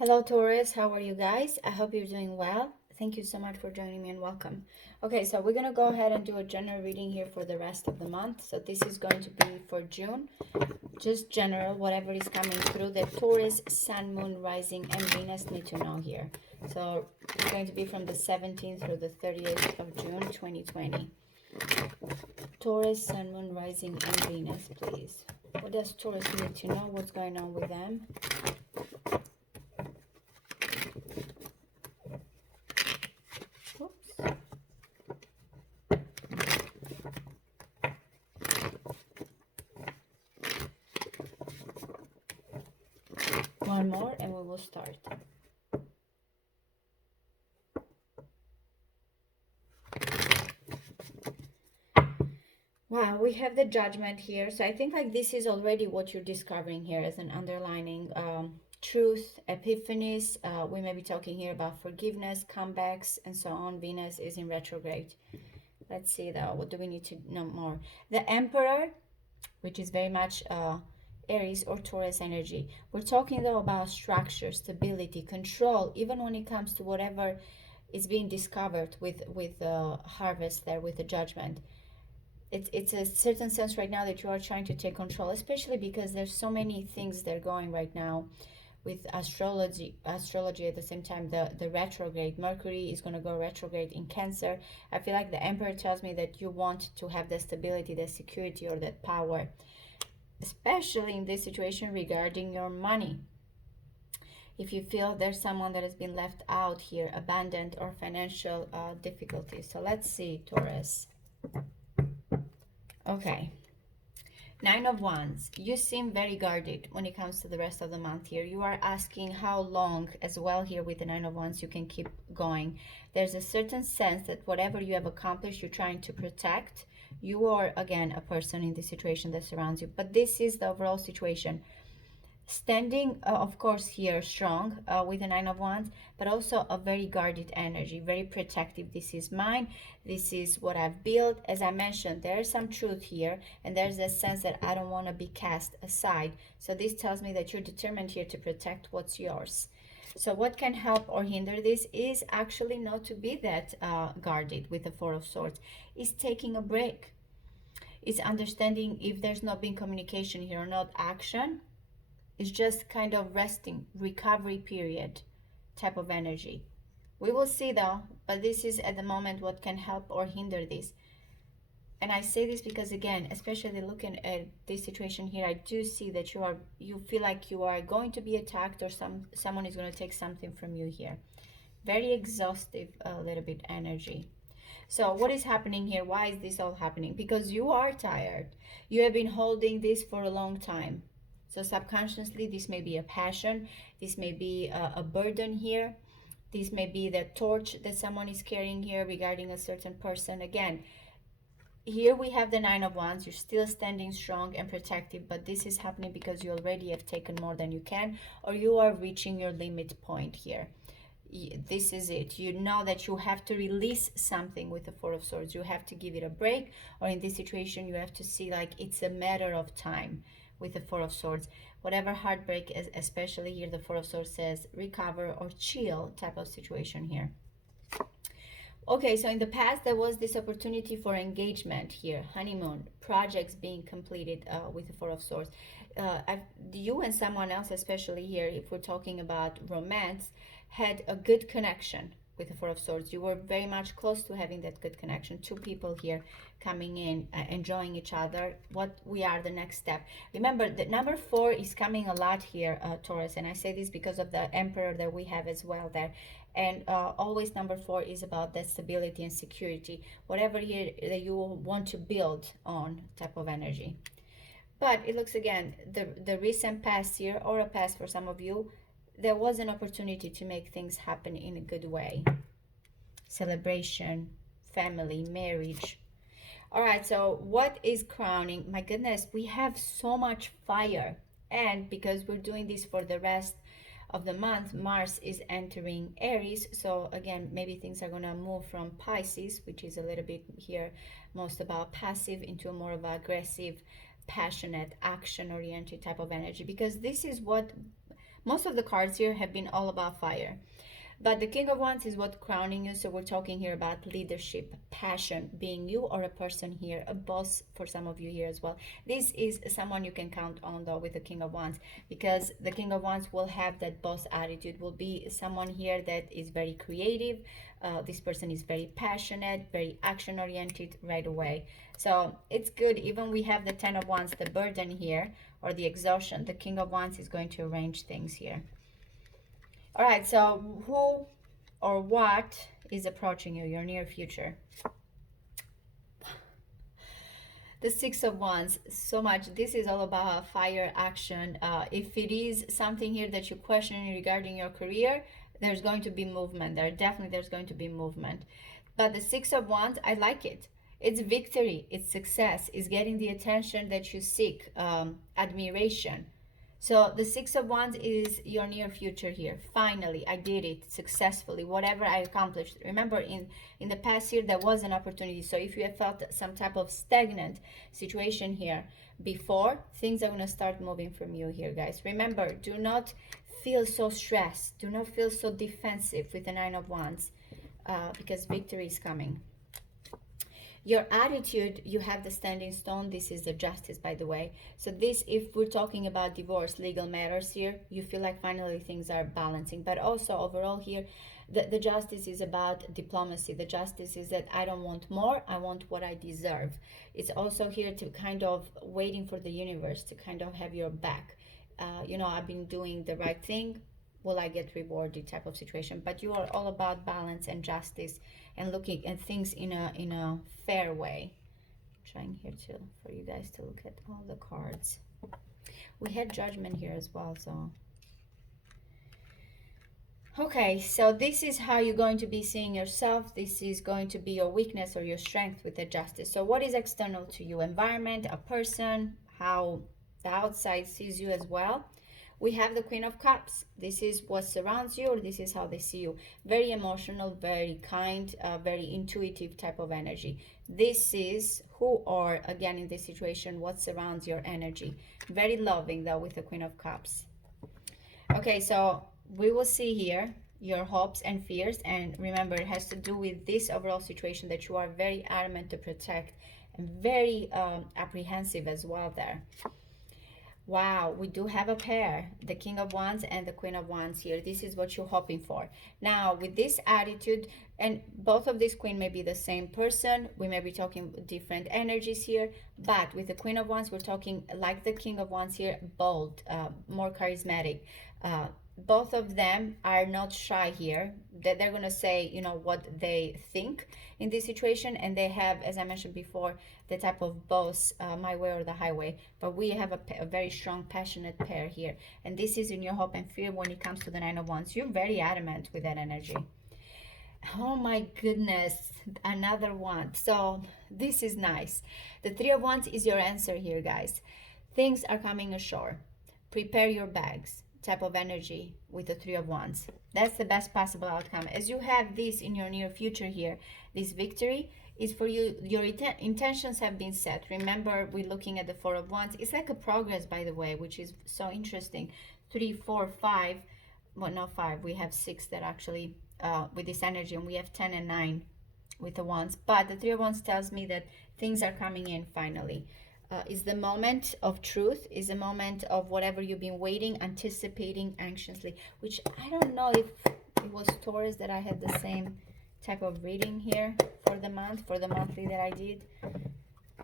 Hello, Taurus. How are you guys? I hope you're doing well. Thank you so much for joining me and welcome. Okay, so we're going to go ahead and do a general reading here for the rest of the month. So this is going to be for June, just general, whatever is coming through the Taurus, Sun, Moon, Rising, and Venus need to know here. So it's going to be from the 17th through the 30th of June, 2020. Taurus, Sun, Moon, Rising, and Venus, please. What does Taurus need to know? What's going on with them? Oops. One more and we will start. Wow, we have the Judgment here. So I think like this is already what you're discovering here as an underlining truth, epiphanies. We may be talking here about forgiveness, comebacks, and so on. Venus is in retrograde. Let's see though, what do we need to know more? The Emperor, which is very much Aries or Taurus energy. We're talking though about structure, stability, control, even when it comes to whatever is being discovered with harvest there, with the Judgment. It's a certain sense right now that you are trying to take control, especially because there's so many things that are going right now with astrology at the same time. The retrograde Mercury is going to go retrograde in Cancer. I feel like the Emperor tells me that you want to have the stability, the security, or that power, especially in this situation regarding your money. If you feel there's someone that has been left out here, abandoned, or financial difficulties. So let's see, Taurus. Okay. Nine of Wands. You seem very guarded when it comes to the rest of the month here. You are asking how long as well here with the Nine of Wands you can keep going. There's a certain sense that whatever you have accomplished, you're trying to protect. You are, again, a person in the situation that surrounds you. But this is the overall situation. Standing, of course, here strong with the Nine of Wands, but also a very guarded energy, very protective. This is mine. This is what I've built. As I mentioned, there's some truth here, and there's a sense that I don't want to be cast aside. So this tells me that you're determined here to protect what's yours. So what can help or hinder this is actually not to be that guarded with the Four of Swords. Is taking a break. It's understanding if there's not been communication here or not action. It's just kind of resting, recovery period type of energy. We will see though, but this is at the moment what can help or hinder this. And I say this because again, especially looking at this situation here, I do see that you feel like you are going to be attacked, or someone is going to take something from you here. Very exhaustive, a little bit energy. So what is happening here? Why is this all happening? Because you are tired. You have been holding this for a long time. So subconsciously, this may be a passion. This may be a burden here. This may be the torch that someone is carrying here regarding a certain person. Again, here we have the Nine of Wands. You're still standing strong and protective, but this is happening because you already have taken more than you can, or you are reaching your limit point here. This is it. You know that you have to release something with the Four of Swords. You have to give it a break, or in this situation, you have to see like it's a matter of time with the Four of Swords. Whatever heartbreak is, especially here, the Four of Swords says recover or chill type of situation here. Okay, so in the past, there was this opportunity for engagement here, honeymoon, projects being completed with the Four of Swords. You and someone else, especially here, if we're talking about romance, had a good connection with the Four of Swords. You were very much close to having that good connection. Two people here coming in, enjoying each other. What we are the next step. Remember, the number 4 is coming a lot here, Taurus, and I say this because of the Emperor that we have as well there. And always number 4 is about that stability and security, whatever here that you want to build on type of energy. But it looks again, the recent past year, or a past for some of you, there was an opportunity to make things happen in a good way. Celebration, family, marriage. All right, so what is crowning? My goodness, we have so much fire. And because we're doing this for the rest of the month, Mars is entering Aries. So again, maybe things are going to move from Pisces, which is a little bit here most about passive, into a more of aggressive, passionate, action oriented type of energy, because this is what Most of the cards here have been all about fire. But the King of Wands is what crowning you. So we're talking here about leadership, passion, being you or a person here, a boss for some of you here as well. This is someone you can count on though with the King of Wands, because the King of Wands will have that boss attitude, will be someone here that is very creative. This person is very passionate, very action oriented right away. So it's good. Even we have the Ten of Wands, the burden here or the exhaustion. The King of Wands is going to arrange things here. All right, so who or what is approaching you, your near future? The Six of Wands, so much. This is all about fire action. If it is something here that you question regarding your career, there's going to be movement. There's going to be movement. But the Six of Wands, I like it. It's victory, it's success, it's getting the attention that you seek, admiration. So the Six of Wands is your near future here. Finally, I did it successfully, whatever I accomplished. Remember, in the past year, there was an opportunity. So if you have felt some type of stagnant situation here before, things are going to start moving from you here, guys. Remember, do not feel so stressed. Do not feel so defensive with the Nine of Wands, because victory is coming. Your attitude, you have the standing stone. This is the Justice, by the way. So this, if we're talking about divorce, legal matters here, you feel like finally things are balancing. But also overall here, the Justice is about diplomacy. The Justice is that I don't want more, I want what I deserve. It's also here to kind of waiting for the universe to kind of have your back. I've been doing the right thing, will I get rewarded type of situation. But you are all about balance and justice and looking at things in a fair way. I'm trying here for you guys to look at all the cards. We had Judgment here as well, so okay, so this is how you're going to be seeing yourself. This is going to be your weakness or your strength with the Justice. So what is external to you? Environment, a person, how the outside sees you as well. We have the Queen of Cups. This is what surrounds you, or this is how they see you. Very emotional, very kind, very intuitive type of energy. This is who, or again in this situation, what surrounds your energy. Very loving though with the Queen of Cups. Okay, so we will see here your hopes and fears, and remember, it has to do with this overall situation that you are very adamant to protect and very apprehensive as well there. Wow, we do have a pair, the King of Wands and the Queen of Wands here. This is what you're hoping for. Now, with this attitude, and both of these queen may be the same person, we may be talking different energies here, but with the Queen of Wands, we're talking like the King of Wands here, bold, more charismatic. Both of them are not shy here. That they're going to say, what they think in this situation, and they have, as I mentioned before, the type of boss, my way or the highway. But we have a very strong, passionate pair here, and this is in your hope and fear when it comes to the Nine of Wands. You're very adamant with that energy. Oh my goodness, another one. So this is nice. The Three of Wands is your answer here, guys. Things are coming ashore. Prepare your bags type of energy with the Three of Wands. That's the best possible outcome. As you have this in your near future here, this victory is for you. Your intentions have been set. Remember, we're looking at the Four of Wands. It's like a progress, by the way, which is so interesting. 3, 4, 5. Well, not 5. We have 6 that actually with this energy, and we have 10 and 9 with the Wands. But the Three of Wands tells me that things are coming in finally. Is the moment of truth, is the moment of whatever you've been waiting, anticipating anxiously, which I don't know if it was Taurus that I had the same type of reading here for the monthly that I did.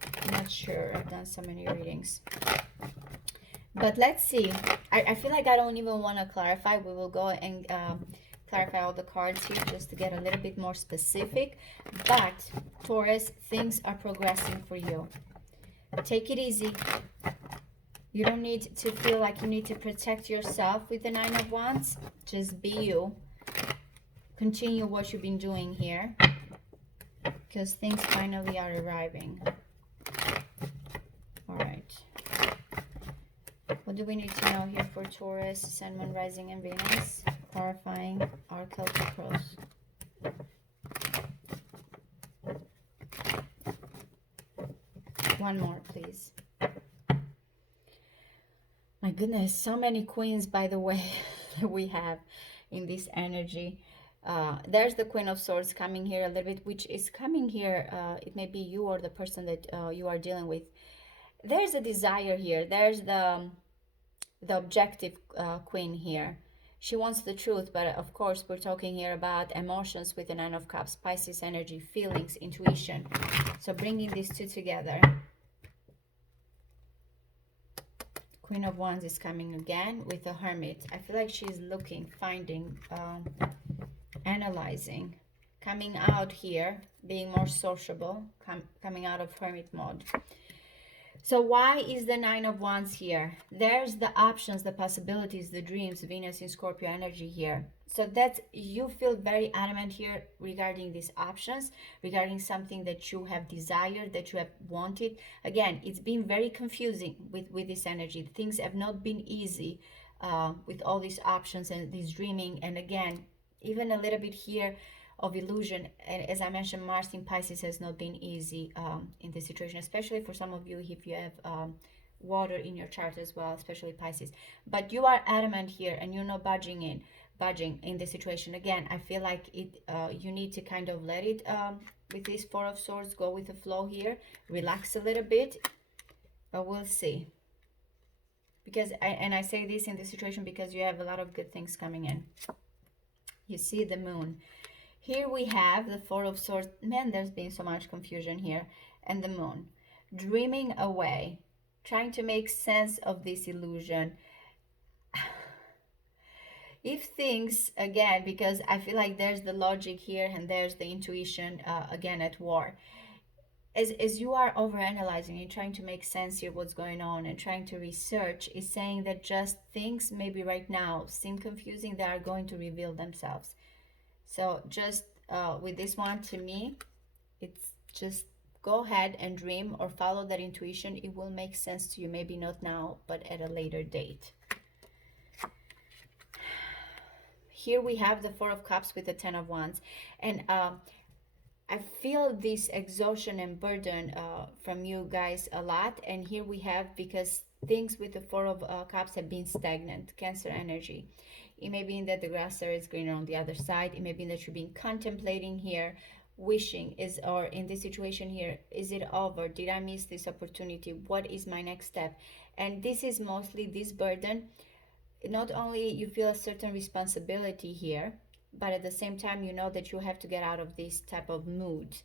I'm not sure. I've done so many readings. But let's see. I feel like I don't even want to clarify. We will go and clarify all the cards here just to get a little bit more specific. But Taurus, things are progressing for you. Take it easy. You don't need to feel like you need to protect yourself with the Nine of Wands. Just be you. Continue what you've been doing here, because things finally are arriving. All right. What do we need to know here for Taurus, Sun, Moon, Rising, and Venus? Clarifying our Celtic cross. One more, please. My goodness, so many queens, by the way. we have in this energy. There's the Queen of Swords coming here a little bit, which is coming here. It may be you or the person that you are dealing with. There's a desire here. There's the objective queen here. She wants the truth, but of course we're talking here about emotions with the Nine of Cups, Pisces energy, feelings, intuition. So bringing these two together. Queen of Wands is coming again with the Hermit. I feel like she's looking, finding, analyzing, coming out here, being more sociable, coming out of Hermit mode. So why is the Nine of Wands here? There's the options, the possibilities, the dreams, Venus in Scorpio energy here. So that's, you feel very adamant here regarding these options, regarding something that you have desired, that you have wanted. Again, it's been very confusing with this energy. Things have not been easy with all these options and this dreaming. And again, even a little bit here of illusion, and as I mentioned, Mars in Pisces has not been easy in this situation, especially for some of you if you have water in your chart as well, especially Pisces. But you are adamant here and you're not budging in the situation. Again, I feel like it you need to kind of let it with this Four of Swords, go with the flow here, relax a little bit, but we'll see. Because I say this in this situation because you have a lot of good things coming in. You see the moon. Here we have the Four of Swords. Man, there's been so much confusion here. And the moon. Dreaming away. Trying to make sense of this illusion. If things, again, because I feel like there's the logic here and there's the intuition, again, at war. As you are overanalyzing and trying to make sense here what's going on and trying to research, is saying that just things maybe right now seem confusing, they are going to reveal themselves. So just with this one, to me, it's just go ahead and dream or follow that intuition. It will make sense to you, maybe not now, but at a later date. Here we have the Four of Cups with the Ten of Wands. And I feel this exhaustion and burden from you guys a lot. And here we have, because things with the Four of Cups have been stagnant, Cancer energy. It may be that the grass there is greener on the other side. It may be that you've been contemplating here, wishing is, or in this situation here, is it over? Did I miss this opportunity? What is my next step? And this is mostly this burden. Not only you feel a certain responsibility here, but at the same time, you know that you have to get out of this type of mood,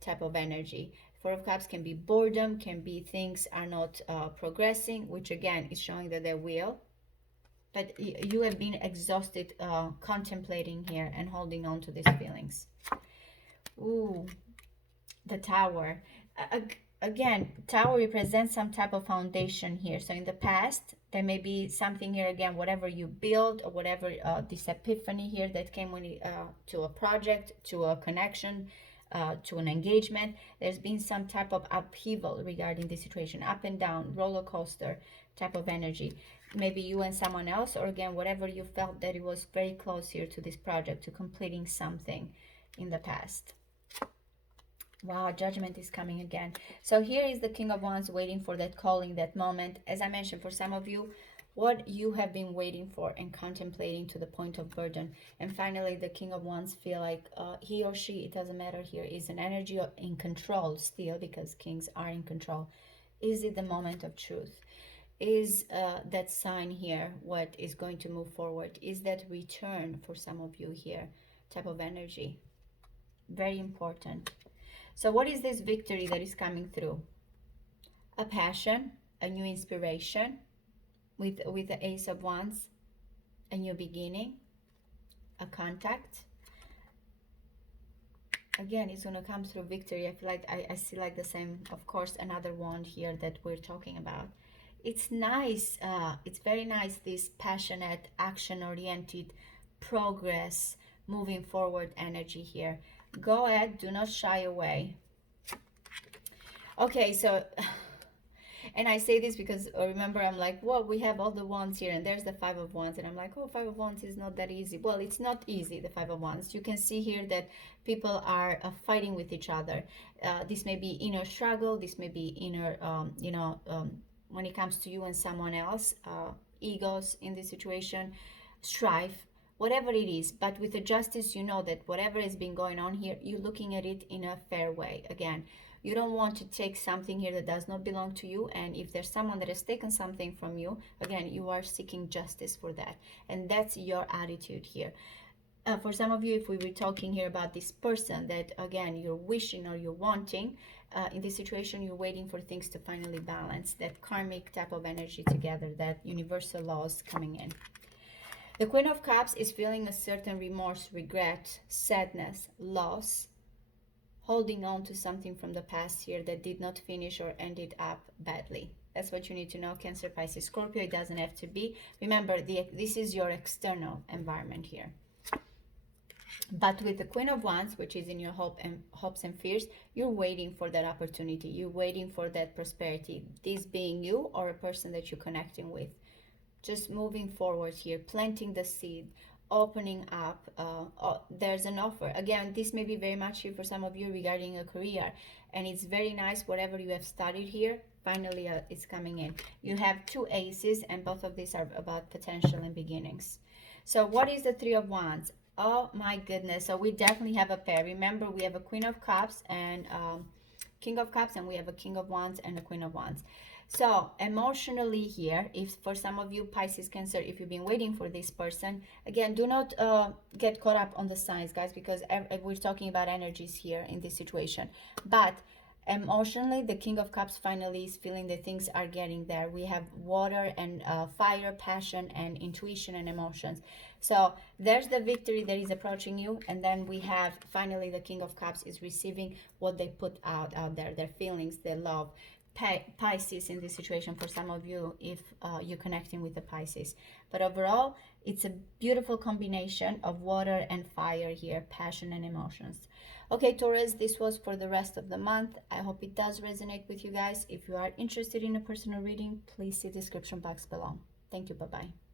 type of energy. Four of Cups can be boredom, can be things are not progressing, which again is showing that they will. But you have been exhausted contemplating here and holding on to these feelings. Ooh, the Tower. Again, Tower represents some type of foundation here. So in the past, there may be something here again, whatever you build or whatever this epiphany here that came when to a project, to a connection, to an engagement. There's been some type of upheaval regarding the situation, up and down, roller coaster type of energy. Maybe you and someone else, or again, whatever you felt that it was very close here to this project, to completing something in the past. Wow, Judgment is coming again. So here is the King of Wands waiting for that calling, that moment. As I mentioned, for some of you, what you have been waiting for and contemplating to the point of burden. And finally, the King of Wands feel like he or she, it doesn't matter here, is an energy in control still, because kings are in control. Is it the moment of truth? Is that sign here what is going to move forward? Is that return for some of you here type of energy? Very important. So what is this victory that is coming through? A passion, a new inspiration with the Ace of Wands, a new beginning, a contact. Again, it's going to come through victory. I feel like I see like the same, of course, another wand here that we're talking about. It's nice. It's very nice, this passionate, action-oriented, progress, moving forward energy here. Go ahead, do not shy away. Okay, so, and I say this because remember, I'm like, well, we have all the wands here, and there's the Five of Wands, and I'm like, oh, Five of Wands is not that easy. Well, it's not easy, the Five of Wands. You can see here that people are fighting with each other. This may be inner struggle, this may be inner, when it comes to you and someone else, egos in this situation, strife, whatever it is. But with the justice, you know that whatever has been going on here, you're looking at it in a fair way. Again, you don't want to take something here that does not belong to you. And if there's someone that has taken something from you, again, you are seeking justice for that. And that's your attitude here. For some of you, if we were talking here about this person that, again, you're wishing or you're wanting, in this situation, you're waiting for things to finally balance, that karmic type of energy together, that universal laws coming in. The Queen of Cups is feeling a certain remorse, regret, sadness, loss, holding on to something from the past here that did not finish or ended up badly. That's what you need to know, Cancer, Pisces, Scorpio. It doesn't have to be. Remember, this is your external environment here. But with the Queen of Wands, which is in your hopes and fears, you're waiting for that opportunity. You're waiting for that prosperity. This being you or a person that you're connecting with. Just moving forward here, planting the seed, opening up. There's an offer. Again, this may be very much here for some of you regarding a career. And it's very nice, whatever you have studied here, finally it's coming in. You have 2 aces, and both of these are about potential and beginnings. So what is the 3 of Wands? Oh my goodness. So we definitely have a pair. Remember, we have a Queen of Cups and King of Cups, and we have a King of Wands and a Queen of Wands. So emotionally here, if for some of you, Pisces, Cancer, if you've been waiting for this person, again, do not get caught up on the signs, guys, because we're talking about energies here in this situation. But emotionally, the King of Cups finally is feeling that things are getting there. We have water and fire, passion, and intuition and emotions. So there's the victory that is approaching you. And then we have finally the King of Cups is receiving what they put out there, their feelings, their love. Pisces in this situation for some of you, if you're connecting with the Pisces. But overall, it's a beautiful combination of water and fire here, passion and emotions. Okay, Taurus, this was for the rest of the month. I hope it does resonate with you guys. If you are interested in a personal reading, please see the description box below. Thank you. Bye-bye.